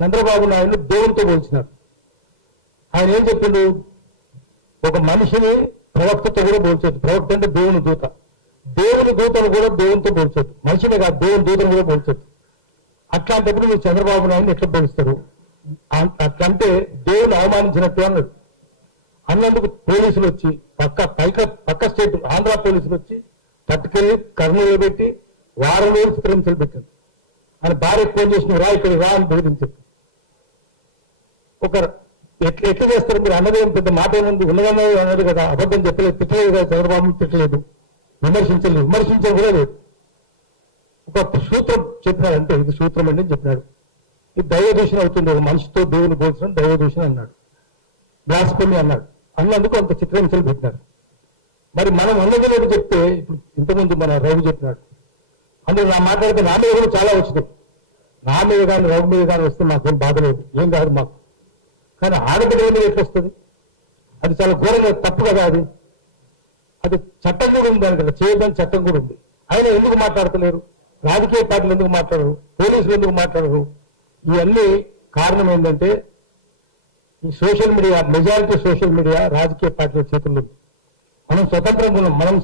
చంద్రబాబు నాయుడు దేవునితో పోల్చినారు. ఆయన ఏం చెప్పిండు, ఒక మనిషిని ప్రవక్తతో కూడా పోల్చొద్దు. ప్రవక్త అంటే దేవుని దూత, దేవుని దూతను కూడా దేవునితో పోల్చొద్దు. మనిషిని కాదు, దేవుని దూతను కూడా పోల్చొద్దు. అట్లాంటప్పుడు మీరు చంద్రబాబు నాయుడు ఎట్లా పోలుస్తారు? అట్లంటే దేవుని అవమానించినట్టు అన్నాడు. అన్నందుకు పోలీసులు వచ్చి పక్క స్టేట్ ఆంధ్ర పోలీసులు వచ్చి పట్టుకెళ్ళి కర్నూలు పెట్టి వారం రోజులు చిత్రహింసలు పెట్టారు. ఆయన భార్య ఫోన్ చేసిన రా ఇక్కడ రా అని బెదిరించారు. ఒక ఎట్లా చేస్తారు మీరు? అన్నది ఏం పెద్ద మాట ఏముంది? ఉన్నదన్నది అన్నది కదా, అబద్ధం చెప్పలేదు, తిట్టలేదు కదా, చంద్రబాబు తిట్టలేదు, విమర్శించడం కూడా లేదు. ఒక సూత్రం చెప్పినాడంటే ఇది సూత్రం అండి చెప్పినాడు. ఇది దైవ దూషణ అవుతుంది, ఒక మనిషితో దేవుని పోల్చడం దైవ దూషణ అన్నాడు, బ్లాస్ఫెమీ అన్నాడు. అన్నందుకు అంత చిత్రహింసలు పెట్టినాడు. మరి మనం ఉన్నది లేదు చెప్తే, ఇప్పుడు ఇంతకుముందు మన రవి చెప్పినాడు, అందులో నా మాట్లాడితే నా మీద కూడా చాలా వచ్చినాయి. నా మీద కానీ రవి మీద కానీ వస్తే మాకేం బాధ లేదు, ఏం కాదు మాకు. కానీ ఆడబిడ్డ మీద ఎట్లా వస్తుంది? అది చాలా ఘోరంగా తప్పు కదా. అది చట్టం కూడా ఉంది, దాని కదా చేయడానికి చట్టం కూడా ఉంది. ఆయన ఎందుకు మాట్లాడతలేరు? రాజకీయ పార్టీలు ఎందుకు మాట్లాడరు? పోలీసులు ఎందుకు మాట్లాడరు? ఇవన్నీ కారణం ఏంటంటే ఈ social media, majority social media రాజకీయ పార్టీల చేతుల్లో ఉంది. మనం స్వతంత్రంగా ఉన్నాం. మనం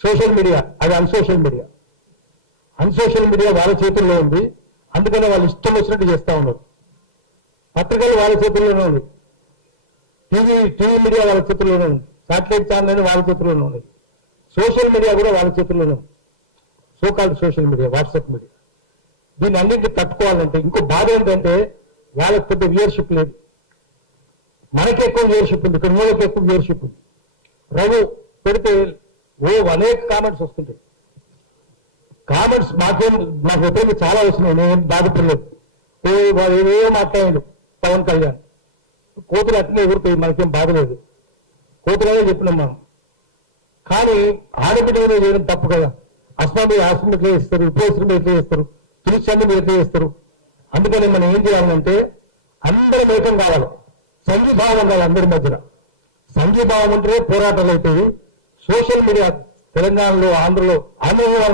సోషల్ మీడియా, అది అన్సోషల్ మీడియా. అన్సోషల్ మీడియా వాళ్ళ చేతుల్లో ఉంది. అందుకనే వాళ్ళు ఇష్టం వచ్చినట్టు చేస్తూ ఉన్నారు. పత్రికలు వాళ్ళ చేతుల్లోనే ఉంది, టీవీ మీడియా వాళ్ళ చేతుల్లోనే ఉంది, సాటిలైట్ ఛానల్ వాళ్ళ చేతుల్లోనే ఉంది, సోషల్ మీడియా కూడా వాళ్ళ చేతుల్లోనే ఉంది. So called social media, WhatsApp media. దీన్ని అన్నింటినీ తట్టుకోవాలంటే ఇంకో బాధ ఏంటంటే వాళ్ళకి పెద్ద వ్యూయర్షిప్ లేదు, మనకి ఎక్కువ వ్యూయర్షిప్ ఉంది, ఇక్కడ మూలకి ఎక్కువ వ్యూయర్షిప్ ఉంది. రఘు పెడితే అనేక కామెంట్స్ వస్తుంటాయి. కామెంట్స్ నాకు ఎప్పుడైనా చాలా వస్తున్నాయి, నేను బాధపడలేదు. ఏవో మాట్లాడాడు పవన్ కళ్యాణ్, కోతులు అట్లనే ఎగురుతాయి, మనకేం బాధ లేదు, కోతులనే చెప్పినాం మనం. కానీ ఆడబిడ్డ మీద చేయడం తప్పు కదా. అస్మా మీద ఆశ్రమం ఎట్లా చేస్తారు, ఉపయోగం ఎట్లా చేస్తారు, తులసి మీరు ఎట్లా చేస్తారు? అందుకని మనం ఏం చేయాలంటే అందరం ఏకం కావాలి, సంఘీభావం కావాలి అందరి మధ్యన. సంఘీభావం అంటే పోరాటాలు అవుతాయి. సోషల్ మీడియా తెలంగాణలో, ఆంధ్రలో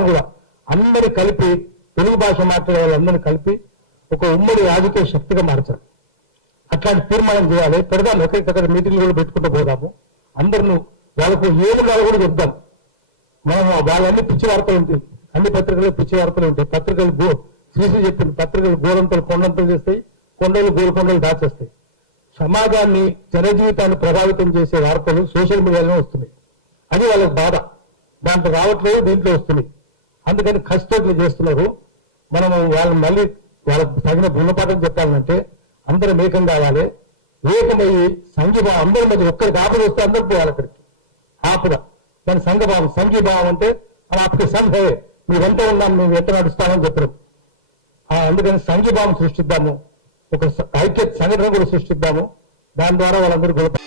కూడా అందరూ కలిపి, తెలుగు భాష మాట్లాడే వాళ్ళందరినీ కలిపి ఒక ఉమ్మడి రాజకీయ శక్తిగా మార్చాలి. అట్లాంటి తీర్మానం చేయాలి. పెడదాం, ఎక్కడికక్కడ మీటింగ్లు కూడా పెట్టుకుంటూ పోదాము. అందరూ వాళ్ళకు ఏమున్నారో కూడా చెప్దాం. మనం వాళ్ళన్ని పిచ్చి వార్తలు ఉంటాయి, అన్ని పత్రికలు పిచ్చి వార్తలు ఉంటాయి. పత్రికలు శ్రీశ్రీ చెప్పింది, పత్రికలు గోరంతలు కొండంతలు చేస్తాయి, కొండలు గోల్కొండలు దాచేస్తాయి. సమాజాన్ని, జనజీవితాన్ని ప్రభావితం చేసే వార్తలు సోషల్ మీడియాలో వస్తున్నాయి. అది వాళ్ళకి బాధ. దాంట్లో రావట్లేదు, దీంట్లో వస్తున్నాయి. అందుకని ఖచ్చితంగా చేస్తున్నారు. మనం వాళ్ళని మళ్ళీ వాళ్ళకి తగిన గుణపాఠం చెప్పాలంటే అందరం ఏకం కావాలి. ఏకమయ్యి సంఘీభావం అందరి మధ్య ఒక్కరికి ఆపద వస్తే అందరు పోవాలి అక్కడికి. ఆపద దాని సంఘభావం. సంఘీభావం అంటే ఆపద సంఘే, మీ వెంట ఉన్నాం, మేము వెంట నడుస్తామని చెప్పడం. అందుకని సంఘీభావం సృష్టిద్దాము, ఒక ఐక్య సంఘటన కూడా సృష్టిద్దాము. దాని ద్వారా వాళ్ళందరూ గుణపాఠం